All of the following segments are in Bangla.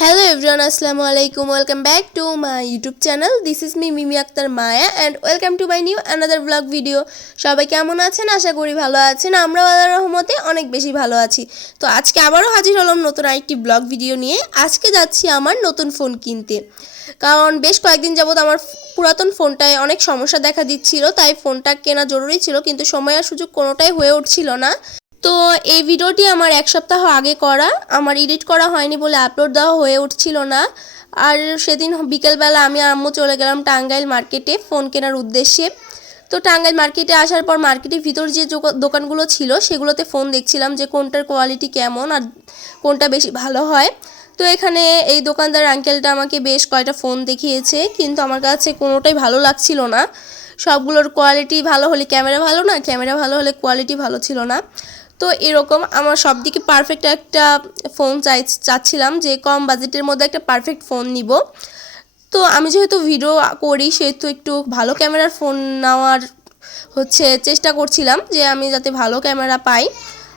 Hello everyone, Assalamu alaikum. Welcome back to my YouTube channel. This is me Mimi Akhtar Maya and welcome to my new another vlog video. সবাই কেমন আছেন? আশা করি ভালো আছেন। আমরা আল্লাহর রহমতে অনেক বেশি ভালো আছি। তো আজকে আবারও হাজির হলাম নতুন আরেকটি ব্লগ ভিডিও নিয়ে। আজকে যাচ্ছি আমার নতুন ফোন কিনতে। কারণ বেশ কয়েকদিন যাবত আমার পুরাতন ফোনটায় অনেক সমস্যা দেখা দিচ্ছিল, তাই ফোনটা কেনা জরুরি ছিল, কিন্তু সময় আর সুযোগ কোনোটাই হয়ে উঠছিল না। তো এই ভিডিওটি আমার এক সপ্তাহ আগে করা, আমার এডিট করা হয়নি বলে আপলোড দেওয়া হয়ে উঠছিল না। আর সেদিন বিকেলবেলা আমি আর আম্মু চলে গেলাম টাঙ্গাইল মার্কেটে ফোন কেনার উদ্দেশ্যে। তো টাঙ্গাইল মার্কেটে আসার পর মার্কেটের ভিতর যে দোকানগুলো ছিল সেগুলোতে ফোন দেখছিলাম যে কোনটার কোয়ালিটি কেমন আর কোনটা বেশি ভালো হয়। তো এখানে এই দোকানদার আঙ্কেলটা আমাকে বেশ কয়টা ফোন দেখিয়েছে, কিন্তু আমার কাছে কোনোটাই ভালো লাগছিল না। সবগুলোর কোয়ালিটি ভালো হলে ক্যামেরা ভালো না, ক্যামেরা ভালো হলে কোয়ালিটি ভালো ছিল না। তো এরকম আমার সব দিকে পারফেক্ট একটা ফোন চাচ্ছিলাম, যে কম বাজেটের মধ্যে একটা পারফেক্ট ফোন নিব। তো আমি যেহেতু ভিডিও করি সেহেতু একটু ভালো ক্যামেরার ফোন নেওয়ার চেষ্টা করছিলাম, যে আমি যাতে ভালো ক্যামেরা পাই।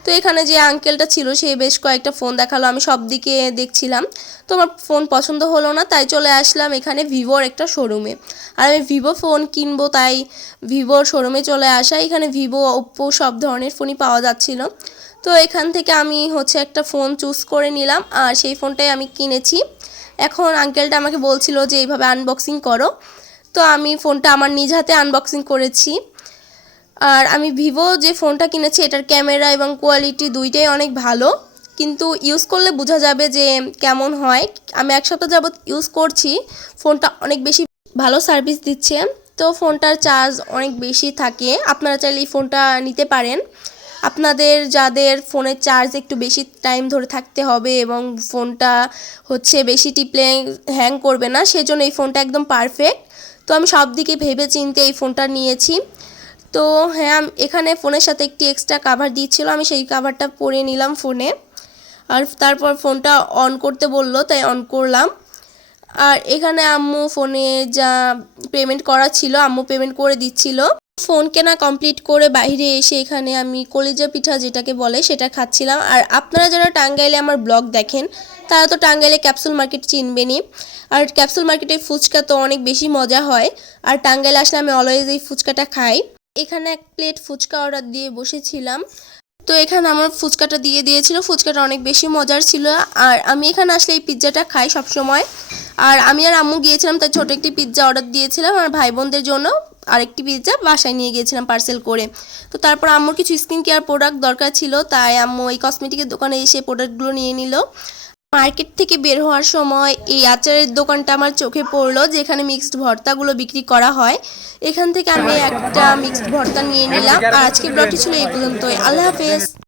তো এখানে যে আঙ্কেলটা ছিল সে বেশ কয়েকটা ফোন দেখালো, আমি সব দিকে দেখছিলাম। তো আমার ফোন পছন্দ হলো না, তাই চলে আসলাম এখানে ভিভোর একটা শোরুমে। আর আমি ভিভো ফোন কিনবো, তাই ভিভোর শোরুমে চলে আসা। এখানে ভিভো, ওপ্পো সব ধরনের ফোনই পাওয়া যাচ্ছিল। তো এখান থেকে আমি একটা ফোন চুজ করে নিলাম আর সেই ফোনটাই আমি কিনেছি। এখন আঙ্কেলটা আমাকে বলছিল যে এইভাবে আনবক্সিং করো। তো আমি ফোনটা আমার নিজ হাতে আনবক্সিং করেছি। আর আমি ভিভো যে ফোনটা কিনেছি এটার ক্যামেরা এবং কোয়ালিটি দুইটাই অনেক ভালো, কিন্তু ইউজ করলে বোঝা যাবে যে কেমন হয়। আমি এক সপ্তাহ যাবত ইউজ করছি, ফোনটা অনেক বেশি ভালো সার্ভিস দিচ্ছে। তো ফোনটার চার্জ অনেক বেশি থাকে, আপনারা চাইলে এই ফোনটা নিতে পারেন। আপনাদের যাদের ফোনের চার্জ একটু বেশি টাইম ধরে থাকতে হবে এবং ফোনটা বেশি টিপলে হ্যাং করবে না, সেজন্য এই ফোনটা একদম পারফেক্ট। তো আমি সব দিকে ভেবে চিন্তে এই ফোনটা নিয়েছি। তো হ্যাঁ, এখানে ফোনের সাথে একটি এক্সট্রা কাভার দিচ্ছিল, আমি সেই কাভারটা পরিয়ে নিলাম ফোনে। আর তারপর ফোনটা অন করতে বললো, তাই অন করলাম। আর এখানে আম্মু ফোনে যা পেমেন্ট করা ছিল আম্মু পেমেন্ট করে দিচ্ছিল। ফোন কেনা কমপ্লিট করে বাইরে এসে এখানে আমি কলিজা পিঠা যেটাকে বলে সেটা খাচ্ছিলাম। আর আপনারা যারা টাঙ্গাইলে আমার ব্লগ দেখেন তারা তো টাঙ্গাইলে ক্যাপসুল মার্কেট চিনবেনই। আর ক্যাপসুল মার্কেটে ফুচকা তো অনেক বেশি মজা হয়, আর টাঙ্গাইলে আসলে আমি অলওয়েজ এই ফুচকাটা খাই। এখানে এক প্লেট ফুচকা অর্ডার দিয়ে বসেছিলাম। তো এখানে আমার ফুচকাটা দিয়ে দিয়েছিল, ফুচকাটা অনেক বেশি মজার ছিল। আর আমি এখানে আসলে এই পিৎজাটা খাই সবসময়। আর আমি আর আম্মু গিয়েছিলাম, তাই ছোটো একটি পিৎজা অর্ডার দিয়েছিলাম, আর ভাই বোনদের জন্য আরেকটি পিৎজা বাসায় নিয়ে গিয়েছিলাম পার্সেল করে। তো তারপর আম্মুর কিছু স্কিন কেয়ার প্রোডাক্ট দরকার ছিল, তাই আম্মু এই কসমেটিকের দোকানে এসে প্রোডাক্টগুলো নিয়ে নিল। মার্কেট থেকে বের হওয়ার সময় এই আচারের দোকানটা আমার চোখে পড়লো, যেখানে মিক্সড ভর্তাগুলো বিক্রি করা হয়। এখান থেকে আমি একটা মিক্সড ভর্তা নিয়ে নিলাম। আর আজকের ব্লগটি ছিল এই পর্যন্তই। আল্লাহ হাফেজ।